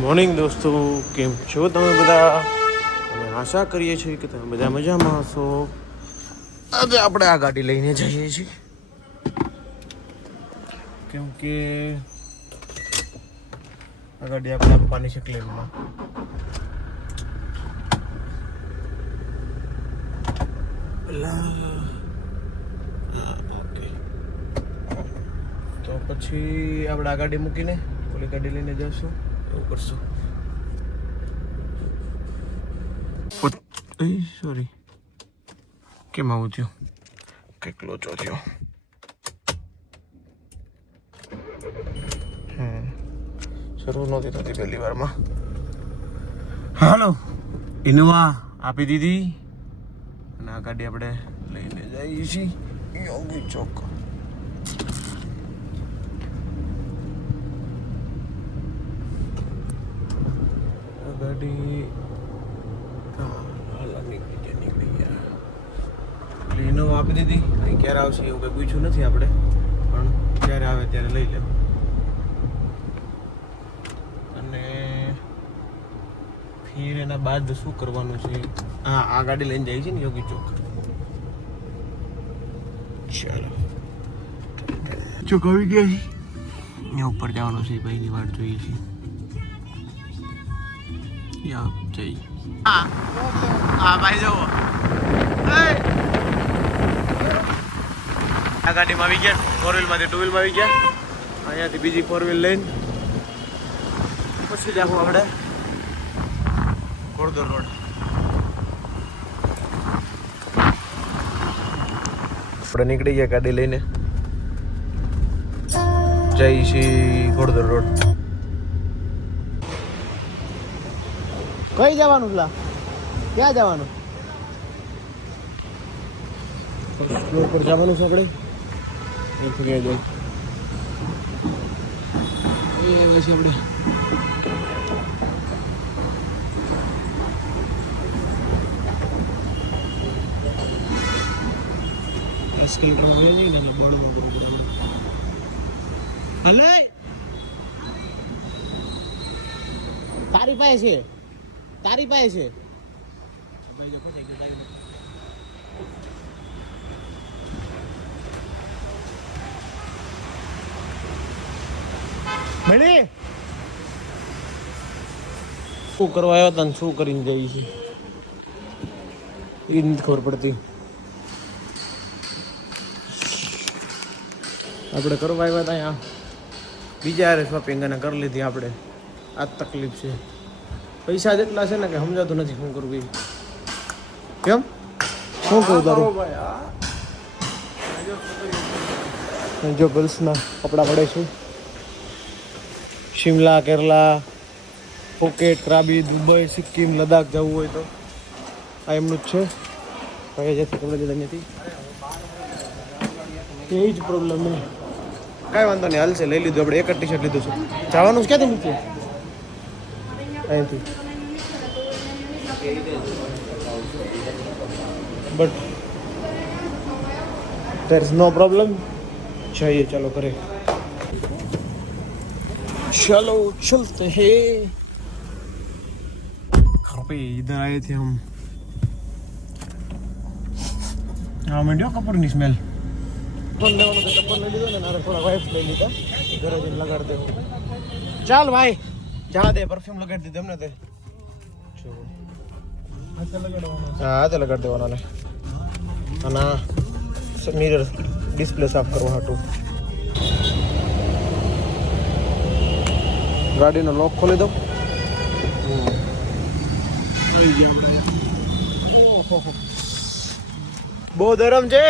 Morning દોસ્તો, કેમ છો તમે બધા? અમે આશા કરીએ છીએ કે તમે બધા મજામાં હશો. આજે આપણે આ ગાડી લઈને જઈએ છીએ કેમ કે આ ગાડી આપણે આપવાની છે ક્લેમમાં. ઓકે, તો પછી આપણે આ ગાડી મૂકીને ઓલી ગાડી લઈને જઈશું. એવું કરશું. સોરી, કેમ આવું થયું? કંઈક લોચો થયો. શરૂ નહોતી થતી પહેલી વારમાં. હાલો, ઇનોવા આપી દીધી અને આ ગાડી આપણે લઈને જઈએ છીએ યોગી ચોક. ગાડી નીકળી ગયા. ઇનોવા આપી દીધી. અહીં ક્યારે આવશે એવું કંઈ પૂછ્યું નથી આપણે, પણ જ્યારે આવે ત્યારે લઈ લેવું. અને ફિર એના બાદ શું કરવાનું છે? હા, આ ગાડી લઈને જાય છે ને યોગી ચોક. ચાલો, ચોક આવી ગયા છે. અહીંયા ઉપર જવાનું છે, ભાઈની વાટ જોઈએ છીએ. જઈ હા ભાઈ, જુઓ આ ગાડીમાં આવી ગયા. 4 વ્હીલમાંથી 2 વ્હીલમાં આવી ગયા. અહીંયાથી બીજી 4 વ્હીલ લઈને પછી જાવું આપણે ઘોડદોર રોડ. આપણે નીકળી ગયા ગાડી લઈને, જઈ છીએ ઘોડદોર રોડ. કઈ જવાનું? ક્યાં જવાનું? ફ્લોર પર જવાનું છે આપણે. એમ ગયા જાય આવે છે આપણે. હલે તારી પાસે છે. શું કરવા આવ્યા હતા ને શું કરીને જઈએ છીએ એ નથી ખબર પડતી. આપણે કરવા આવ્યા હતા અહીંયા બીજા હારે શોપિંગ અને કરી લીધી આપણે. આ જ તકલીફ છે. પૈસા જેટલા છે ને કે સમજાતું નથી શું કરવું એ. કેમ શું કહું તારું? જો ગર્લ્સના કપડાં પડે છે. શિમલા, કેરલા, ફુકેટ, ક્રાબી, દુબઈ, સિક્કિમ, લદ્દાખ જવું હોય તો આ એમનું જ છે. કઈ જતી કપડાં જતા નથી. એ જ પ્રોબ્લેમ નહીં. કાંઈ વાંધો નહીં, હાલશે. લઈ લીધું આપણે. એક જ ટી શર્ટ લીધું છે. જવાનું છે ક્યાંથી નીચે? અહીંથી. But there is no problem. चाहिए, चलो करें. चलो चलते हैं. इधर आए थे हम. हाँ, मंडियो कपूर की स्मेल. कपूर ले लीधो ने मारे थोड़ा वाइफ ले लीधा. घरे जन लगाड़ दे. चल भाई, जा दे. परफ्यूम लगाड़ दे हमने. दे હા, તે લગાડ દેવાનો ને. અને મિરર ડિસ્પ્લે સાફ કરવા હાટું ગાડીનો લોક ખોલી દઉં. ઓહો, બહુ ગરમ છે.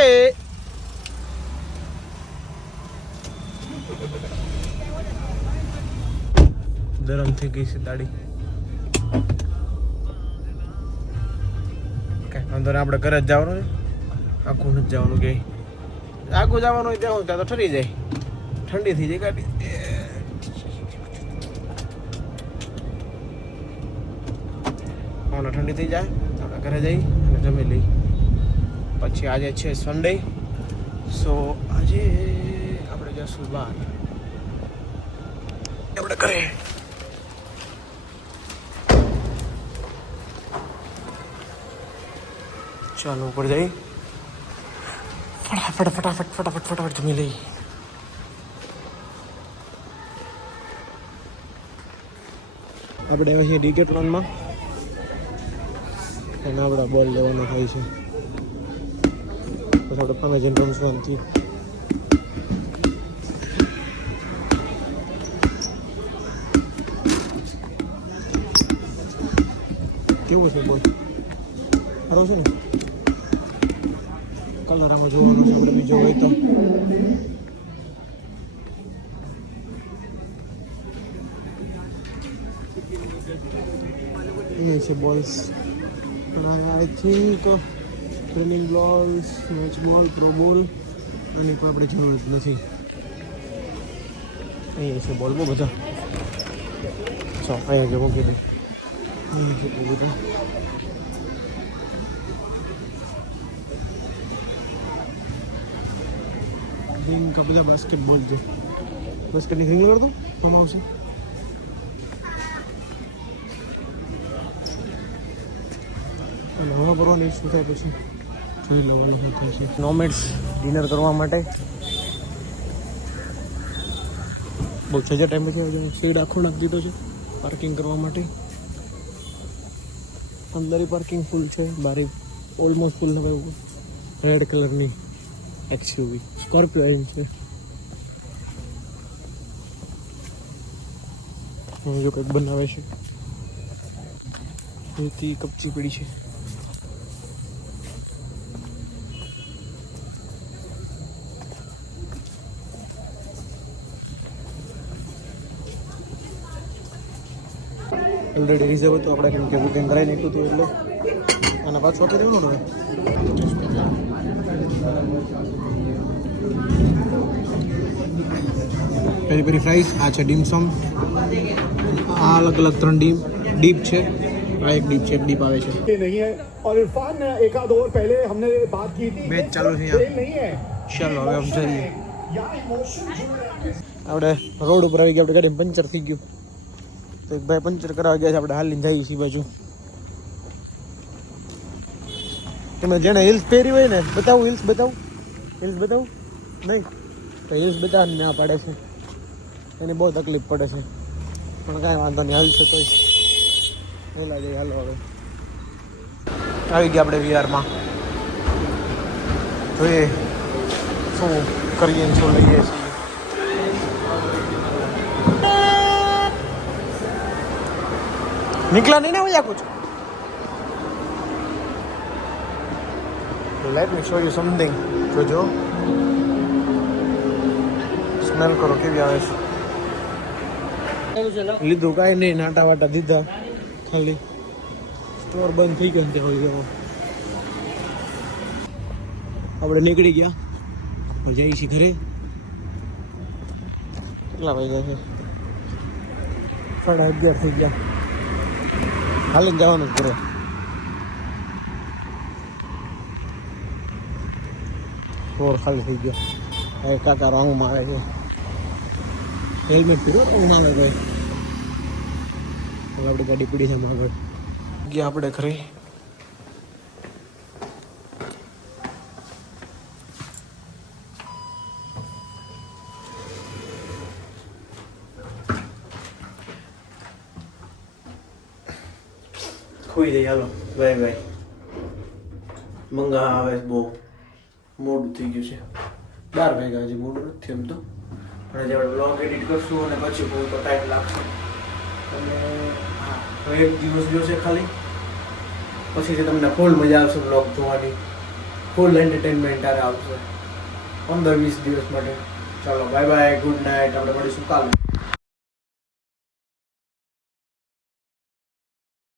ગરમ થઈ ગઈ છે દાડી. અંદર આપણે ઘરે જ જવાનું છે. આખું નથી જવાનું. ક્યાંય આખું જવાનું હોય ત્યાં તો ઠરી જાય, ઠંડી થઈ જાય ગાડી. ઠંડી થઈ જાય આપણે ઘરે જઈ અને જમી લઈ. પછી આજે છે સન્ડે, સો આજે આપણે જઈશું બહાર. આપણે ઘરે ચાલો ઉપર જઈ ફટાફટ જમી લઈ. આપણે આવ્યા છીએ ડિકેટલોનમાં અને આપણા બોલ લેવાનો થાય છે. પછી આપણે પામે જઈને રમશું. કેવું છે બોલ? સારો છે ને? કલર આમાં જોવાનો છે આપણે બીજો હોય તો. એ છે balls. I think training balls, match બોલ, પ્રો બોલ આની પણ આપણે જરૂર જ નથી. અહીંયા છે બોલ બહુ બધા. ચાલો અહીંયા જો મૂકી દે. અહીંયા છે બહુ બધા. रिंग का બધા બાસ્કેટબોલ છે. બાસ્કેટની રિંગ લગાડ દો તો આવશે. હવા ભરવાની શું થાય પછી જોઈ લેવાનું શું થાય છે. નોમેડ્સ ડિનર કરવા માટે બહુ છેલ્લા ટાઈમ પછી આવે. શેડ આખો નાખી દીધો છે પાર્કિંગ કરવા માટે. અંદર પાર્કિંગ ફૂલ છે, બારે ઓલમોસ્ટ ફૂલ ને રેડ કલરની એક્સયુવી સ્કોર્પિયો એમ છે. જો કંઈક બનાવે છે. સૌથી કપચી પડી છે. ઓલરેડી રિઝર્વ હતું આપણે કેમ કે બુકિંગ કરાવી નાખ્યું હતું એટલે અને પાછું આપી દેવાનું હવે. પેરી પેરી ફ્રાઈઝ આ છે ડીમસમ. આ અલગ અલગ 3 ડીપ છે. આ એક ડીપ છે, એક ડીપ આવે છે. नहीं है और इरफान एक आध और पहले हमने बात की थी મેચ ચાલુ છે અહીંયા. नहीं है ચાલો હવે આમ જઈએ. या इमोशन આપણે રોડ ઉપર આવી ગયા. આપણે ગાડી પંચર થઈ ગયું તો એક ભાઈ પંચર કરાવવા ગયા છે. આપણે હાલીને જઈએ છીએ બાજુ. તમે જેને હિલ્સ પહેરી હોય ને બતાવું. હિલ્સ બતાવું નહીં તો હિલ્સ બતાવવાની ના પાડે છે. એને બહુ તકલીફ પડે છે પણ કાંઈ વાંધો નહીં, હાલશે તોય પહેલાં જઈએ. હાલો હવે આવી ગયા આપણે વિહારમાં. જોઈએ શું કરીએ ને શું લઈએ છીએ. निकला नहीं ना भैया कुछ. Let me show you something. जो स्मेल करो કેવી આવે છે. લીધું કાંઈ નહીં, નાટા વાટા દીધા ખાલી. સ્ટોર બંધ થઈ ગયો ને તે હોય ગયો. આપણે નીકળી ગયા, જઈએ છીએ ઘરે. કેટલા વાગ્યા છે? 11:30 થઈ ગયા. હાલે જવાનું જ કરે. સ્ટોર ખાલી થઈ ગયો. હવે કાકા રોંગમાં આવે છે. હેલ્મેટ પીડો રોંગમાં આવે ભાઈ. હવે આપણી ગાડી પીડી છે આગળ. ગયા આપણે ઘરે. ખોઈ દઈ. હાલો બાય બાય. મંગા આવે બહુ મોડું થઈ ગયું છે. 12 વાગ્યા હજી મોડું નથી એમ તો, પણ હજી આપણે બ્લોગ એડિટ કરશું અને પછી બહુ તો ટાઈમ લાગશે. અને હા, તો એક દિવસ જોશે ખાલી, પછીથી તમને ફૂલ મજા આવશે બ્લોગ જોવાની. ફૂલ એન્ટરટેનમેન્ટ આવશે 15-20 દિવસ માટે. ચાલો બાય બાય, ગુડ નાઇટ. આપણે મળીશું કાલે.